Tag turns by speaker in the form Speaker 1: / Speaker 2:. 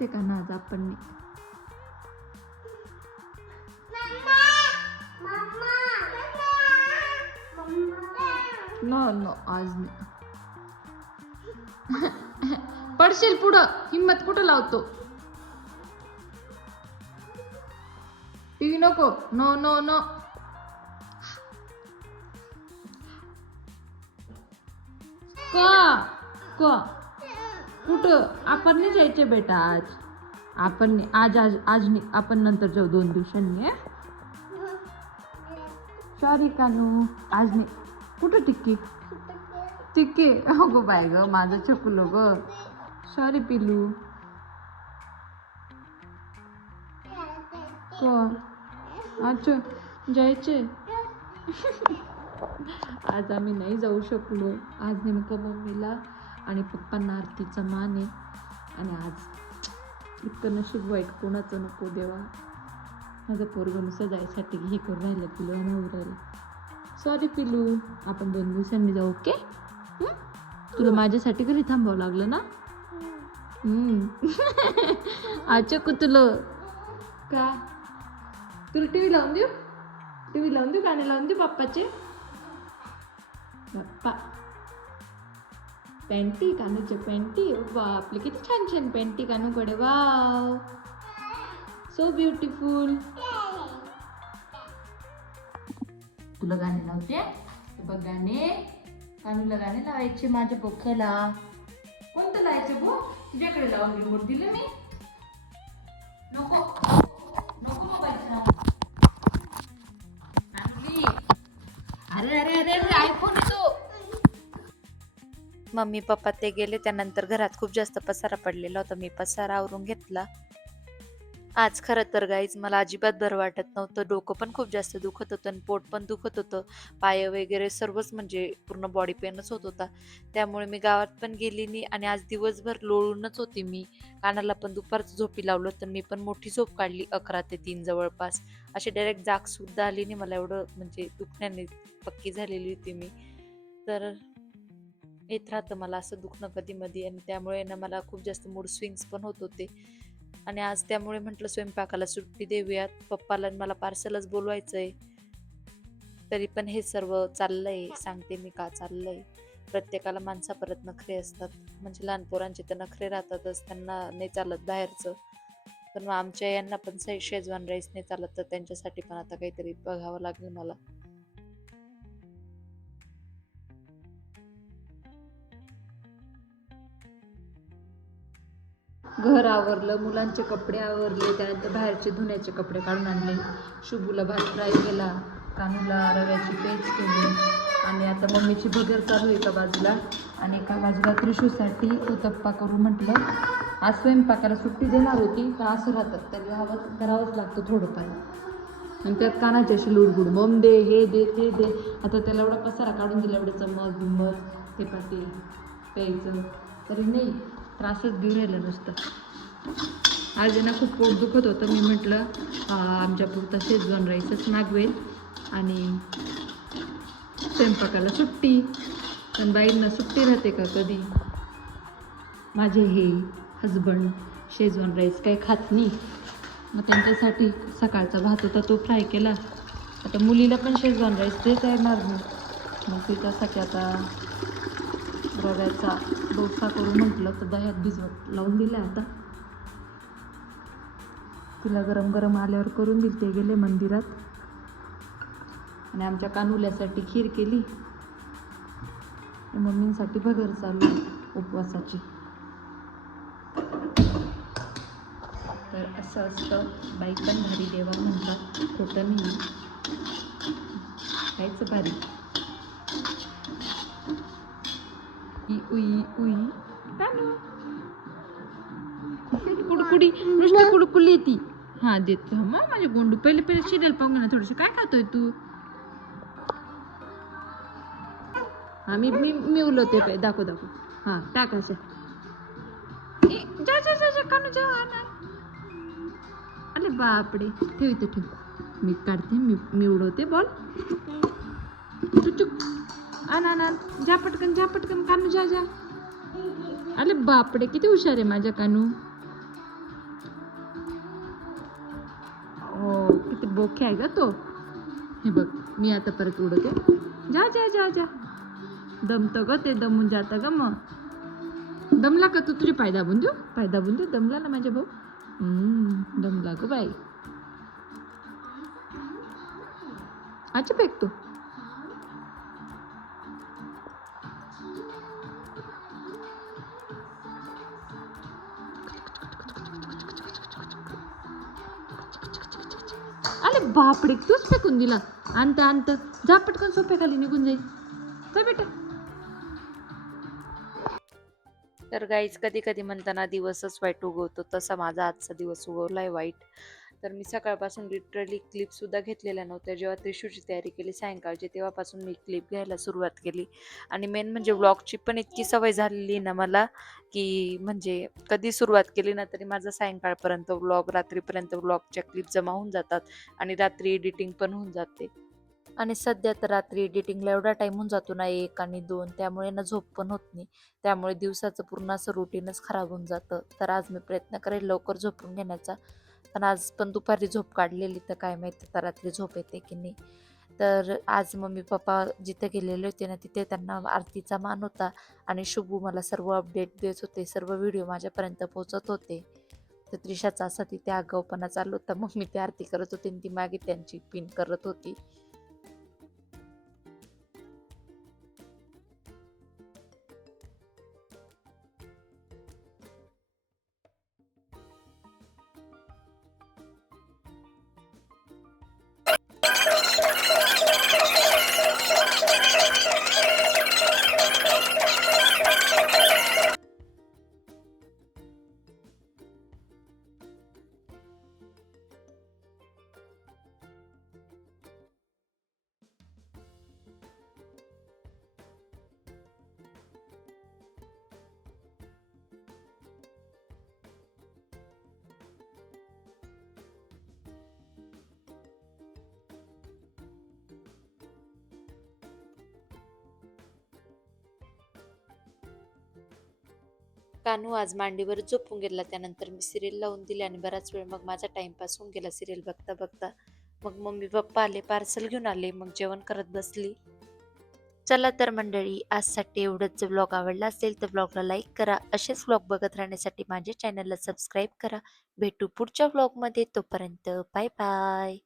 Speaker 1: खायचे का ना आज आपण? नो नो आज नाही पडशील पुढं हिंमत कुठं लावतो? टीव्ही नको. No no no. का? का? कुठं? आपण नाही जायचे बेटा आज. आपण नाही- आज आज आज नाही आपण नंतर जाऊ दोन दिवसांनी सॉरी कानू. आज नाही. कुठं टिक्की? टिक्की? हो गो बाय ग माझं चकुलो ग. सॉरी पिलू का अच्छा जायचे. आज आम्ही नाही जाऊ शकलो. आज नेमकं मम्मीला आणि पप्पांना आरतीचा मान आहे. आणि आज इतकं नशीब वाईट कोणाचं नको देवा. माझं पोरगं नुसतं जायसाठी हे करून राहिलं पिलू आणि राहिलं. सॉरी पिलू आपण दोन दिवसांनी जाऊ ओके हं? तुला माझ्यासाठी घरी थांबावं लागलं ना? अच्छा कुतुलो. का? तुला टी व्ही लावून देऊ? टी व्ही लावून देऊ गाणे लावून देऊ बाप्पाचे बाप्पा पेंटी कानूचे पॅन्टी बापले किती छान छान पॅन्टी कानूकडे. वाव. सो ब्युटिफुल तुला गाणे लावते? बघ गाणे. कानूला गाणे लावायचे माझ्या बोख्याला कोणतं लावायचे बो तुझ्याकडे लावून रिमोट दिलं मी. नको. नको मोबाईल अरे अरे अरे आयफोन
Speaker 2: मम्मी पप्पा ते गेले त्यानंतर घरात खूप जास्त पसारा पडलेला होता. मी पसारा आवरून घेतला. आज खरं तर गाईज मला अजिबात बरं वाटत नव्हतं. डोकं पण खूप जास्त दुखत होतं आणि पोट पण दुखत होतं. पाय वगैरे सर्वच म्हणजे पूर्ण बॉडी पेनच होत होता. त्यामुळे मी गावात पण गेली नाही आणि आज दिवसभर लोळूनच होती मी. कानाला पण दुपारचं झोपी लावलं तर मी पण मोठी झोप काढली अकरा ते तीन जवळपास. अशी डायरेक्ट जाग सुद्धा आली नाही. मला एवढं म्हणजे दुखण्याने पक्की झालेली होती मी. तर येत राहतं मला असं दुखणं कधी मधी आणि त्यामुळे ना मला खूप जास्त मूड स्विंग्स पण होत होते. आणि आज त्यामुळे म्हटलं स्वयंपाकाला सुट्टी देऊयात. पप्पाला आणि मला पार्सलच बोलवायचं आहे तरी पण हे सर्व चाललंय सांगते मी का चाललंय. प्रत्येकाला माणसा परत नखरे असतात. म्हणजे लहान पोरांचे तर नखरे राहतातच त्यांना नाही चालत बाहेरचं. पण मग आमच्या यांना पण शेजवान राईस नाही चालत तर त्यांच्यासाठी पण आता काहीतरी बघावं लागेल मला.
Speaker 1: घर आवरलं मुलांचे कपडे आवरले त्यानंतर बाहेरचे धुण्याचे कपडे काढून आणले. शुभूला भात फ्राय केला कानूला रव्याची पेज केली आणि आता मम्मीची भगर चालू आहे एका बाजूला आणि एका बाजूला त्रिशूसाठी उत्तप्पा करू म्हटलं. आज स्वयंपाकाला सुट्टी देणार होती पण असं राहतात त्याला हवं करावंच लागतं थोडंफार. आणि त्यात कानाची अशी लुडबुड मम दे हे दे ते दे. आता त्याला एवढा पसारा काढून दिला एवढं चम्मच बिंबर ते पाते प्यायचं. तरी नाही त्रासच देऊ राहिलं नुसतं. आज यांना खूप पोट दुखत होतं. मी म्हटलं आमच्या पुरता शेजवान राईसच मागवेल. आणि स्वयंपाकाला सुट्टी. पण बाईंना सुट्टी राहते का कधी? माझे हे हजबंड शेजवान राईस काही खात नाही. मग त्यांच्यासाठी सकाळचा भात होता तो फ्राय केला. आता मुलीला पण शेजवान राईस देता येणार नाही मग तिच्यासाठी आता रव्याचा डोसा करू म्हटलं तर दह्यात भिजवत लावून दिलं आता. तिला गरम गरम आल्यावर करून दिली ते गेले मंदिरात. आणि आमच्या कानुल्यासाठी खीर केली. मम्मींसाठी भगर चालू उपवासाची. तर असं असतं. बाई पण भारी देवा म्हणतात. खोटं नाही. काहीच भारी. उई उई. कानू कुडकुडी नुसती कुडकुली ती. हा देतो. मग माझे गोंडू पहिले पहिले सिरियल पाहून ना थोडस. काय खातोय तू? हा मी मी मी उलवते पे दाखव दाखव. हा टाक असं. जा जा जा जा कानू जा. अरे बापडे ठेव इथे ठेव. मी काढते मी मी उडवते बॉल चुक. आण आण ज्या पटकन ज्या पटकन. कानू जा जा. अरे बापडे किती हुशार आहे माझ्या कानू. हो किती बोखे आहे का तो. हे बघ मी आता परत उडते. जा जा जा जा. दमतं ग ते दमून जातं ग मग. दमला का तू तुझे पाय दाबून देऊ पाय दाबून देऊ दमला ना माझ्या भाऊ? दमला ग बाई. अच्छा फेकतो अरे बापडे तूच फेकून दिला. आणता आणता. जा पटकन सोप्याखाली निघून जाईल जा बेटा.
Speaker 2: तर गाईज कधी कधी म्हणताना दिवसच वाईट उगवतो. तसा माझा आजचा दिवस उगवलाय वाईट. तर मी सकाळपासून लिटरली क्लिपसुद्धा घेतलेल्या नव्हत्या. जेव्हा त्रिशूची तयारी केली सायंकाळची तेव्हापासून मी क्लिप घ्यायला सुरुवात केली. आणि मेन म्हणजे व्लॉगची पण इतकी सवय झालेली ना मला की म्हणजे कधी सुरुवात केली ना तरी माझा सायंकाळपर्यंत व्लॉग रात्रीपर्यंत व्लॉगच्या क्लिप जमा होऊन जातात आणि रात्री एडिटिंग पण होऊन जाते. आणि सध्या तर रात्री एडिटिंगला एवढा टाईम होऊन जातो ना एक आणि दोन त्यामुळे ना झोप पण होत नाही. त्यामुळे दिवसाचं पूर्ण असं रुटीनच खराब होऊन जातं. तर आज मी प्रयत्न करेल लवकर झोपून घेण्याचा. पण आज पण दुपारी झोप काढलेली तर काय माहिती तर रात्री झोप येते की नाही. तर आज मम्मी पप्पा जिथे गेलेले होते ना तिथे त्यांना आरतीचा मान होता आणि शुभू मला सर्व अपडेट देत होते सर्व व्हिडिओ माझ्यापर्यंत पोहोचत होते. तर त्रिशाचा असा तिथे आगाऊपणा चालू होता. मग मी ती आरती करत होते आणि ती मागे त्यांची पिन करत होती. कानू आज मांडीवर झोपून गेला. त्यानंतर मी सिरियल लावून दिली आणि बराच वेळ मग माझा टाइमपास होऊन गेला सिरियल बघता बघता. मग मम्मी पप्पा आले पार्सल घेऊन आले मग जेवण करत बसली. चला तर मंडळी आजसाठी एवढंच जर ब्लॉग आवडला असेल तर ब्लॉगला लाईक करा. असेच ब्लॉग बघत राहण्यासाठी माझ्या चॅनलला सबस्क्राईब करा. भेटू पुढच्या ब्लॉगमध्ये तोपर्यंत बाय बाय